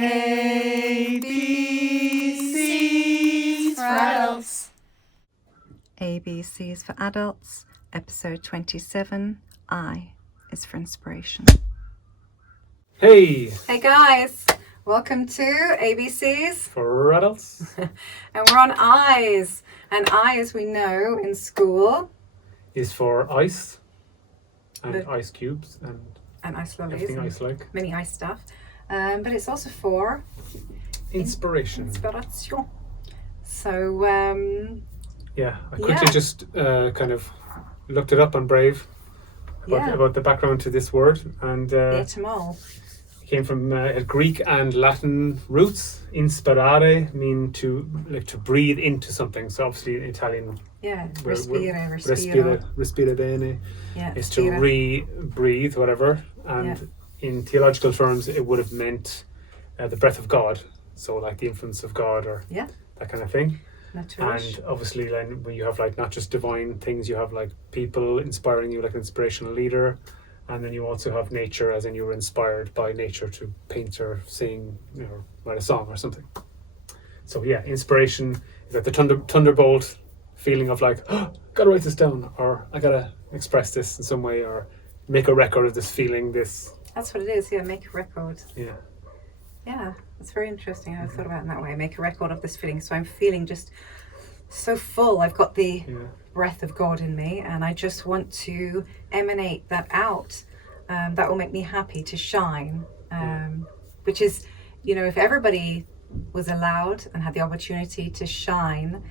A, B, C's for adults. ABCs for Adults, episode 27. I is for inspiration. Hey! Hey guys, welcome to ABCs For adults. and we're on I's. And I, as we know in school, Is for ice and The- ice cubes and ice lollies, everything and ice-like. mini ice stuff. But it's also for Inspiration. inspiration. So, Yeah, I quickly just kind of looked it up on Brave about the background to this word, and the etymol. it came from Greek and Latin roots. Inspirare mean to breathe into something. So obviously in Italian, respire bene Yeah, is to re-breathe, whatever. And in theological terms, it would have meant the breath of God. So like the influence of God or that kind of thing. Natürlich. And obviously then when you have like not just divine things, you have like people inspiring you, like an inspirational leader. And then you also have nature, as in you were inspired by nature to paint or sing, write a song or something. So yeah, inspiration is like the thunderbolt feeling of like, oh, gotta write this down, or I gotta express this in some way, or make a record of this feeling. That's what it is. Yeah, make a record. Yeah. Yeah, that's very interesting. I thought about it in that way. Make a record of this feeling. So I'm feeling just so full. I've got the breath of God in me, and I just want to emanate that out. That will make me happy to shine. Which is, if everybody was allowed and had the opportunity to shine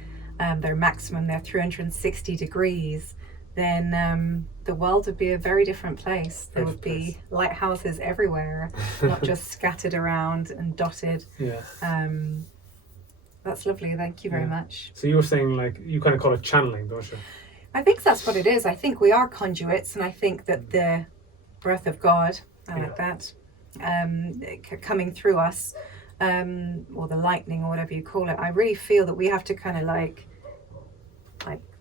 their maximum, their 360 degrees, then the world would be a very different place. There would be lighthouses everywhere, not just scattered around and dotted. Yeah. That's lovely. Thank you very much. So you were saying, like, you kind of call it channeling, don't you? I think that's what it is. I think we are conduits, and I think that the breath of God, I like that, coming through us, or the lightning or whatever you call it, I really feel that we have to kind of like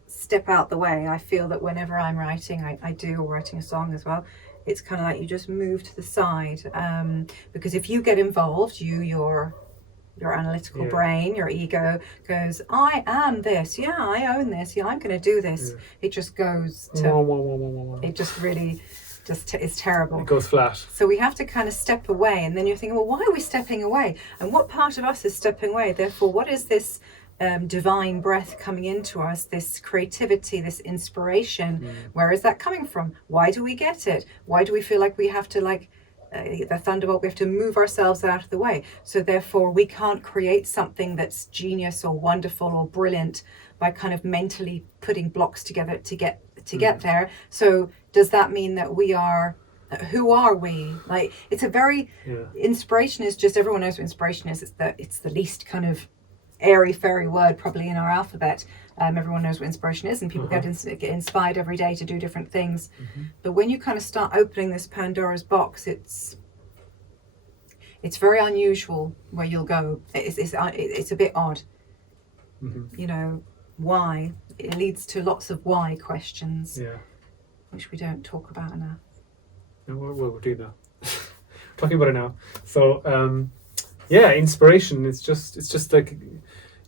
step out the way. I feel that whenever I'm writing, I do, or writing a song as well, it's kind of like you just move to the side, because if you get involved, your analytical brain, your ego goes, I am this, I own this, I'm going to do this. It just goes to, it just really is terrible. It goes flat. So we have to kind of step away, and then you're thinking, well, why are we stepping away? And what part of us is stepping away? Therefore, what is this divine breath coming into us, this creativity, this inspiration? Where is that coming from? Why do we get it? Why do we feel like we have to, like the thunderbolt, we have to move ourselves out of the way? So therefore we can't create something that's genius or wonderful or brilliant by kind of mentally putting blocks together to get there. So does that mean that we are, who are we? Like, it's a very inspiration is just, everyone knows what inspiration is. It's the least kind of airy fairy word probably in our alphabet. Everyone knows what inspiration is, and people get inspired every day to do different things. But when you kind of start opening this Pandora's box, it's very unusual where you'll go. It's a bit odd. Why? It leads to lots of why questions, which we don't talk about enough. No, we'll do now. Talking about it now. So inspiration. It's just like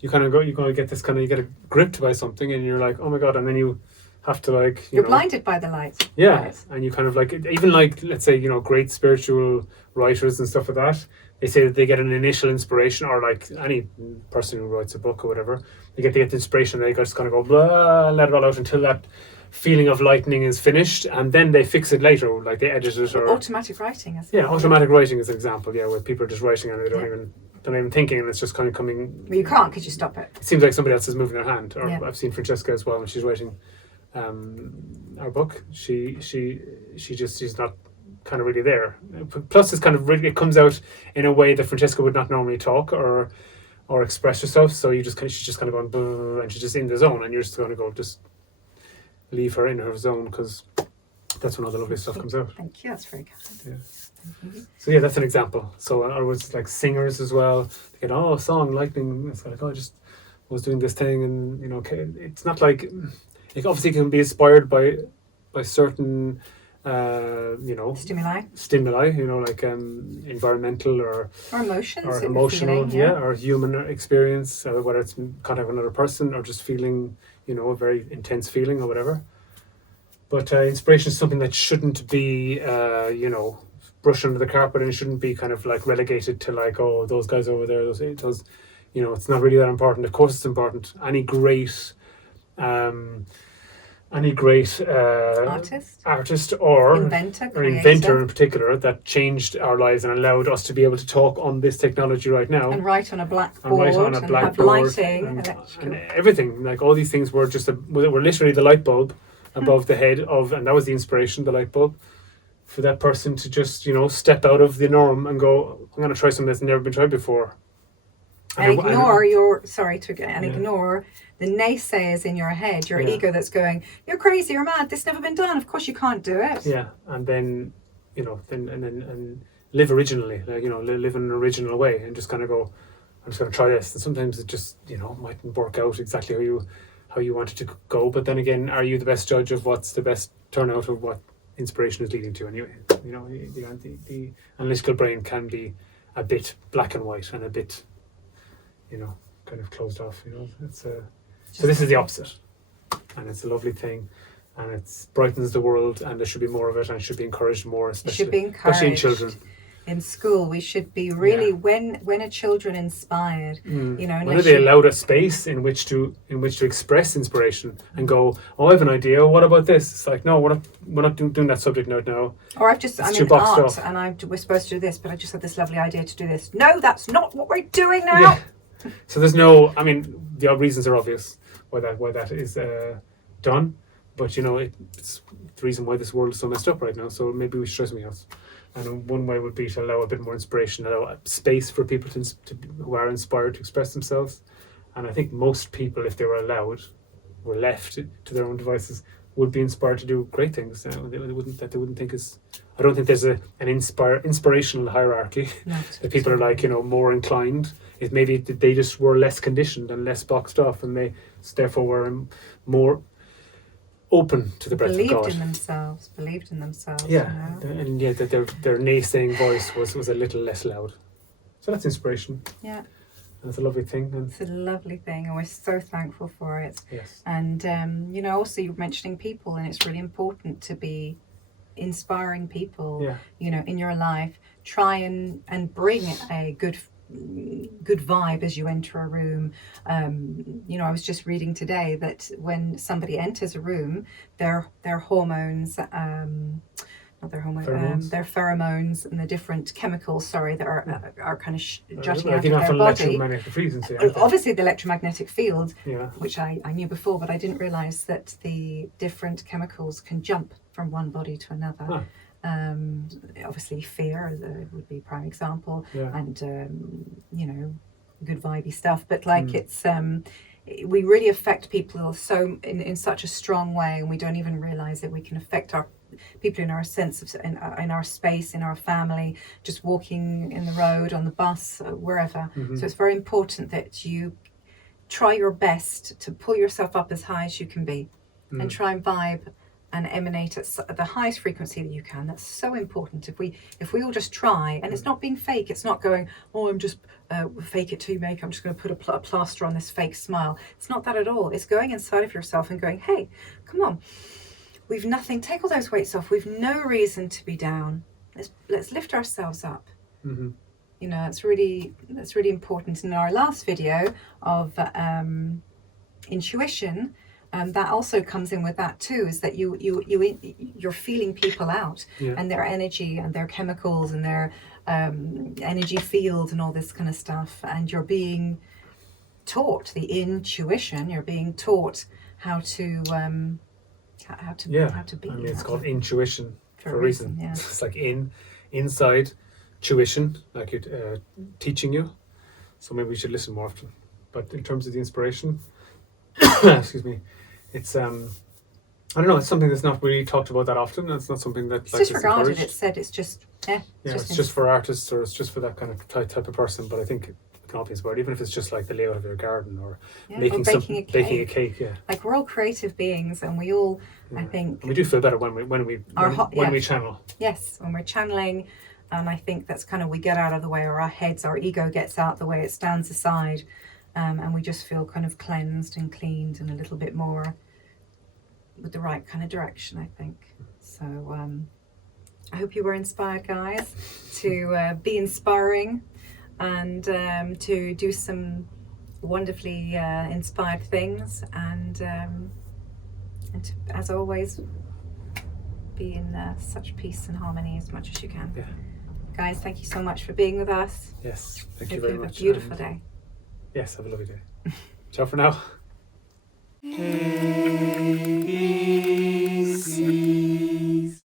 you kind of get this kind of, you get gripped by something, and you're like, oh my god, and then you have to, like, you're blinded by the light. And you kind of like, even like, let's say, great spiritual writers and stuff like that, they say that they get an initial inspiration, or like any person who writes a book or whatever, they get the inspiration, and they just kind of go blah, let it all out until that feeling of lightning is finished, and then they fix it later, like they edit it, or automatic writing is automatic writing is an example, where people are just writing and they don't even thinking, and it's just kind of coming. Well, you can't, because you stop it. It seems like somebody else is moving their hand. Or I've seen Francesca as well when she's writing our book. She's not kind of really there. Plus, it's kind of really, it comes out in a way that Francesca would not normally talk or express herself. So she's just kind of going blah, and she's just in the zone, and you're just going to go just leave her in her zone, because that's when all the lovely stuff comes out. Thank you. That's very kind. So that's an example. So I was like singers as well. They get, song, lightning. It's like, I just was doing this thing, and it's not like, it obviously can be inspired by certain stimuli, like environmental or emotions, or that you're emotional, feeling, or human experience, whether it's contact with another person or just feeling, a very intense feeling or whatever. But inspiration is something that shouldn't be, brushed under the carpet, and it shouldn't be kind of like relegated to like, oh, those guys over there, those, it's not really that important. Of course, it's important. Any great artist or inventor in particular that changed our lives and allowed us to be able to talk on this technology right now and write on a blackboard and have lighting and everything. Like all these things were were literally the light bulb above the head of, and that was the inspiration, the light bulb, for that person to just step out of the norm and go, I'm going to try something that's never been tried before. And ignore the naysayers in your head, your ego that's going, you're crazy, you're mad, this never been done, of course you can't do it. Yeah, and then and live originally, live in an original way, and just kind of go, I'm just going to try this. And sometimes it just mightn't work out exactly how you want it to go. But then again, are you the best judge of what's the best turnout of what inspiration is leading to? Anyway, the analytical brain can be a bit black and white and a bit, kind of closed off. It's so this is the opposite, and it's a lovely thing, and it brightens the world, and there should be more of it, and it should be encouraged more, especially in children. In school, we should be really when are children inspired? When are they allowed a space in which to express inspiration and go, oh, I have an idea. What about this? It's like, no, we're not doing that subject now. Or I'm in art, and we're supposed to do this, but I just had this lovely idea to do this. No, that's not what we're doing now. Yeah. So there's no. I mean, the reasons are obvious why that is done, but it's the reason why this world is so messed up right now. So maybe we should try something else. And one way would be to allow a bit more inspiration, allow a space for people who are inspired to express themselves. And I think most people, if they were allowed, were left to their own devices, would be inspired to do great things. They wouldn't think is. I don't think there's an inspirational hierarchy that people are like more inclined. It maybe they just were less conditioned and less boxed off, and they therefore were more open to the breath of God. Believed in themselves. Yeah, and that their naysaying voice was a little less loud. So that's inspiration. Yeah. And it's a lovely thing. It's a lovely thing, and we're so thankful for it. Yes. And also you're mentioning people, and it's really important to be inspiring people. Yeah. In your life. Try and bring a good vibe as you enter a room. I was just reading today that when somebody enters a room, their hormones, their pheromones and the different chemicals, that are kind of jutting out of their body. Obviously the electromagnetic field, which I knew before, but I didn't realise that the different chemicals can jump from one body to another. Huh. Obviously fear would be a prime example, and good vibey stuff, but it's we really affect people so in such a strong way, and we don't even realize that we can affect our people in our sense of in our space, in our family, just walking in the road, on the bus, wherever. So it's very important that you try your best to pull yourself up as high as you can be, and try and vibe and emanate at the highest frequency that you can. That's so important. If we all just try, and it's not being fake, it's not going, oh, I'm just fake it till you make, I'm just going to put a plaster on this fake smile. It's not that at all. It's going inside of yourself and going, hey, come on, we've nothing, take all those weights off, we've no reason to be down, let's lift ourselves up. That's really important. In our last video of intuition, that also comes in with that too, is that you're feeling people out, and their energy and their chemicals and their energy field and all this kind of stuff, and you're being taught the intuition. You're being taught how to be. I mean, it's called intuition for a reason. Yeah. It's like inside tuition, like it teaching you. So maybe we should listen more often. But in terms of the inspiration, excuse me, it's I don't know, it's something that's not really talked about that often. It's not something that it's disregarded. It's said it's just it's just for artists, or it's just for that kind of type of person. But I think can all be inspired, even if it's just like the layout of your garden or Yeah, making or some baking a cake. cake. Yeah, Like, we're all creative beings, and we all, I think, and we do feel better when we channel. Yes, when we're channeling. And I think that's kind of, we get out of the way, or our heads, our ego gets out of the way, it stands aside, and we just feel kind of cleansed and cleaned and a little bit more with the right kind of direction, I think. So I hope you were inspired, guys, to be inspiring and to do some wonderfully inspired things, and to, as always, be in such peace and harmony as much as you can. Yeah. Guys, thank you so much for being with us. Yes, thank you Hope very have much. a beautiful And day. yes, have a lovely day. Ciao for now. ABC.